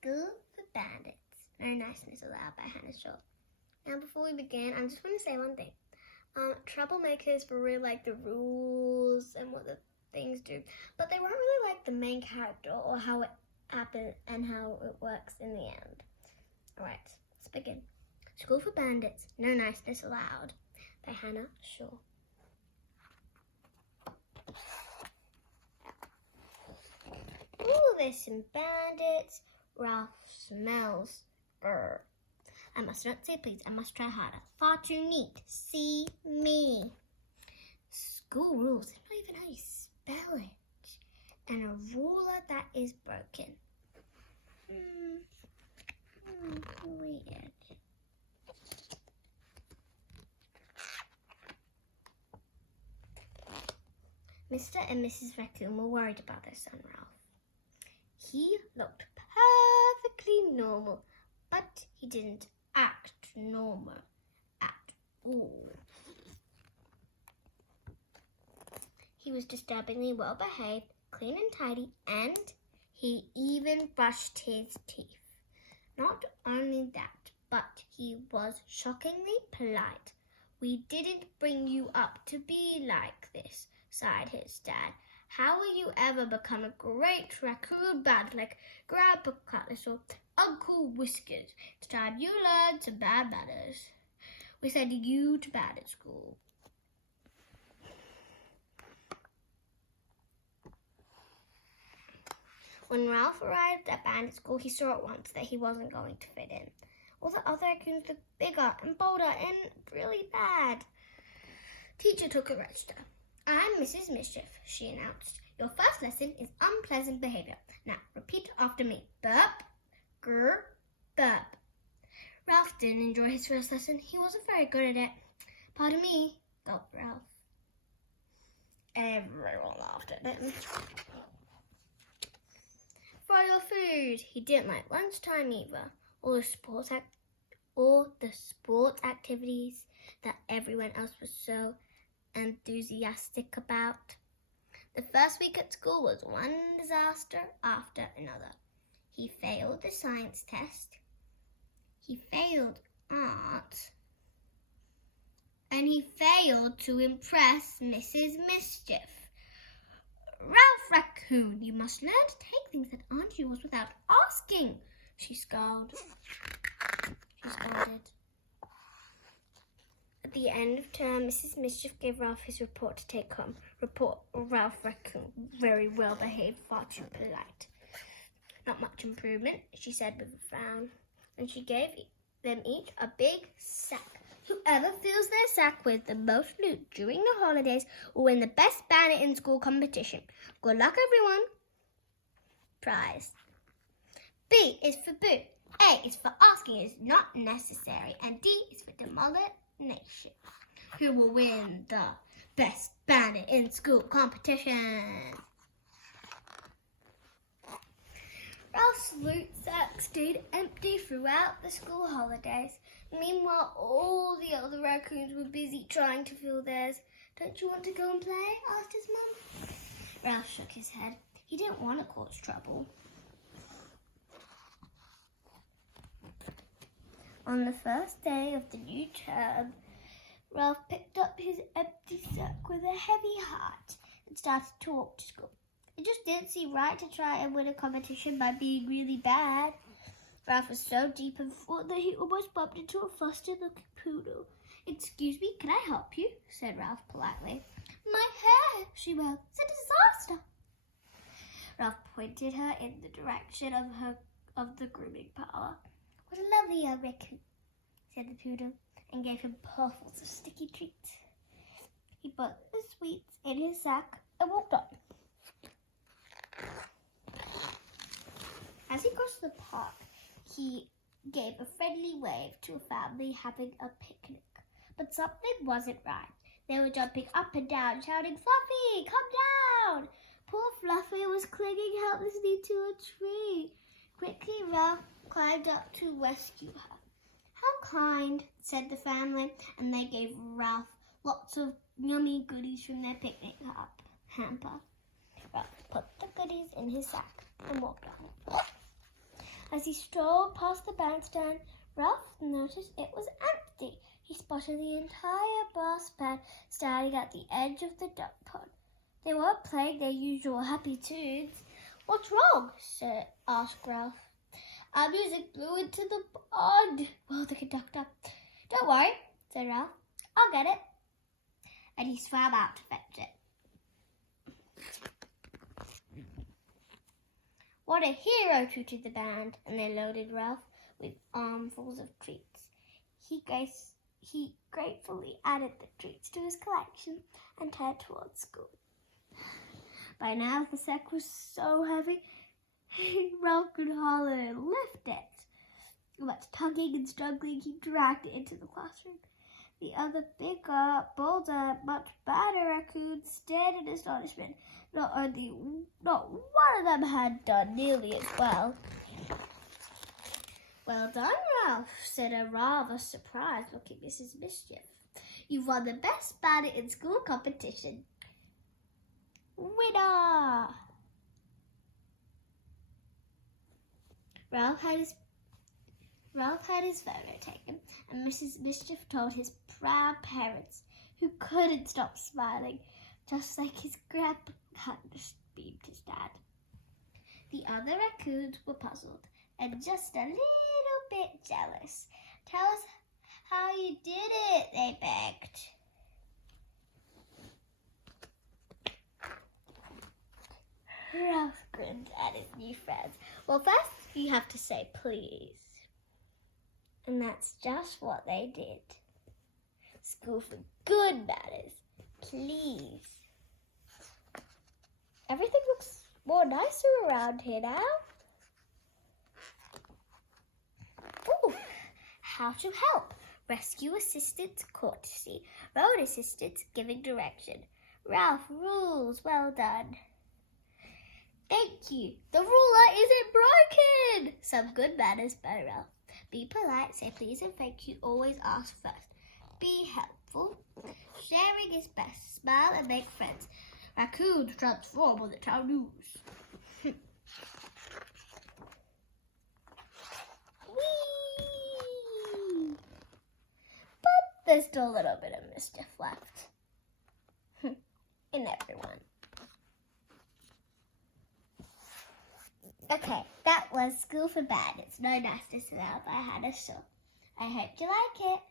School for Bandits. No niceness allowed by Hannah Shaw. Now, before we begin, I just want to say one thing. Troublemakers were really like the rules and what the things do, but they weren't really like the main character or how it happened and how it works in the end. Alright, let's begin. School for Bandits. No niceness allowed by Hannah Shaw. Ooh, there's some bandits. Ralph smells. Brr. I must not say please, I must try harder. Far too neat. See me. School rules. I don't even know how you spell it. And a ruler that is broken. Weird. Mr. and Mrs. Raccoon were worried about their son Ralph. He looked perfectly normal, but he didn't act normal at all. He was disturbingly well behaved, clean and tidy, and he even brushed his teeth. Not only that, but he was shockingly polite. We didn't bring you up to be like this, sighed his dad. How will you ever become a great raccoon bandit like Grandpa Cutlass or Uncle Whiskers? It's time you learned some bad manners. We send you to bandit school. When Ralph arrived at bandit school, he saw at once that he wasn't going to fit in. All the other raccoons looked bigger and bolder and really bad. Teacher took a register. I'm Mrs. Mischief, she announced. Your first lesson is unpleasant behavior. Now, repeat after me. Burp, grr, burp. Ralph didn't enjoy his first lesson. He wasn't very good at it. Pardon me, gulped Ralph. Everyone laughed at him. For your food. He didn't like lunchtime either. All the sports activities that everyone else was so enthusiastic about. The first week at school was one disaster after another. He failed the science test. He failed art. And he failed to impress Mrs. Mischief. Ralph Raccoon, you must learn to take things that aren't yours without asking, she scolded. At the end of term, Mrs. Mischief gave Ralph his report to take home. Report, Ralph Raccoon, very well behaved, far too polite. Not much improvement, she said with a frown. And she gave them each a big sack. Whoever fills their sack with the most loot during the holidays will win the best bandit in school competition. Good luck, everyone. Prize. B is for boo. A is for asking is not necessary. And D is for demolition. Who will win the best bandit in school competition? Ralph's loot sack stayed empty throughout the school holidays. Meanwhile, all the other raccoons were busy trying to fill theirs. Don't you want to go and play? Asked his mum. Ralph shook his head. He didn't want to cause trouble. On the first day of the new term, Ralph picked up his empty sack with a heavy heart and started to walk to school. It just didn't seem right to try and win a competition by being really bad. Ralph was so deep in thought that he almost bumped into a flustered-looking poodle. Excuse me, can I help you? Said Ralph politely. My hair, she wailed. It's a disaster. Ralph pointed her in the direction of the grooming parlor. What a lovely young raccoon, said the poodle, and gave him puffles of sticky treats. He put the sweets in his sack and walked on. As he crossed the park, he gave a friendly wave to a family having a picnic. But something wasn't right. They were jumping up and down, shouting, Fluffy, come down! Poor Fluffy was clinging helplessly to a tree. Quickly, Ralph climbed up to rescue her. How kind, said the family, and they gave Ralph lots of yummy goodies from their picnic hamper. Ralph put the goodies in his sack and walked on. As he strolled past the bandstand, Ralph noticed it was empty. He spotted the entire brass band standing at the edge of the duck pond. They weren't playing their usual happy tunes. "What's wrong?" asked Ralph. "Our music blew into the pond," wailed the conductor. "Don't worry," said Ralph. "I'll get it." And he swam out to fetch it. "What a hero," tooted the band, and they loaded Ralph with armfuls of treats. He gratefully added the treats to his collection and turned towards school. By now the sack was so heavy, Ralph could hardly lift it. Much tugging and struggling, he dragged it into the classroom. The other bigger, bolder, much badder raccoons stared in astonishment. Not one of them had done nearly as well. "Well done, Ralph," said a rather surprised-looking Mrs. Mischief. "You've won the best bandit in school competition." Winner! Ralph had his photo taken, and Mrs. Mischief told his proud parents, who couldn't stop smiling, just like his grandpa just beamed his dad. The other raccoons were puzzled and just a little bit jealous. "Tell us how you did it," they begged. Ralph grinned at his new friends. "Well, first you have to say please." And that's just what they did. School for good manners. Please. Everything looks more nicer around here now. Ooh, how to help. Rescue assistance courtesy. Road assistance giving direction. Ralph rules. Well done. Thank you. The ruler isn't broken. Some good manners by Ralph. Be polite, say please and thank you, always ask first. Be helpful. Sharing is best. Smile and make friends. Raccoons transform on the town news. Whee! But there's still a little bit of mischief left. In everyone. Okay, that was School for Bandits. No Nastiness Allowed by Hannah Shaw. I hope you like it.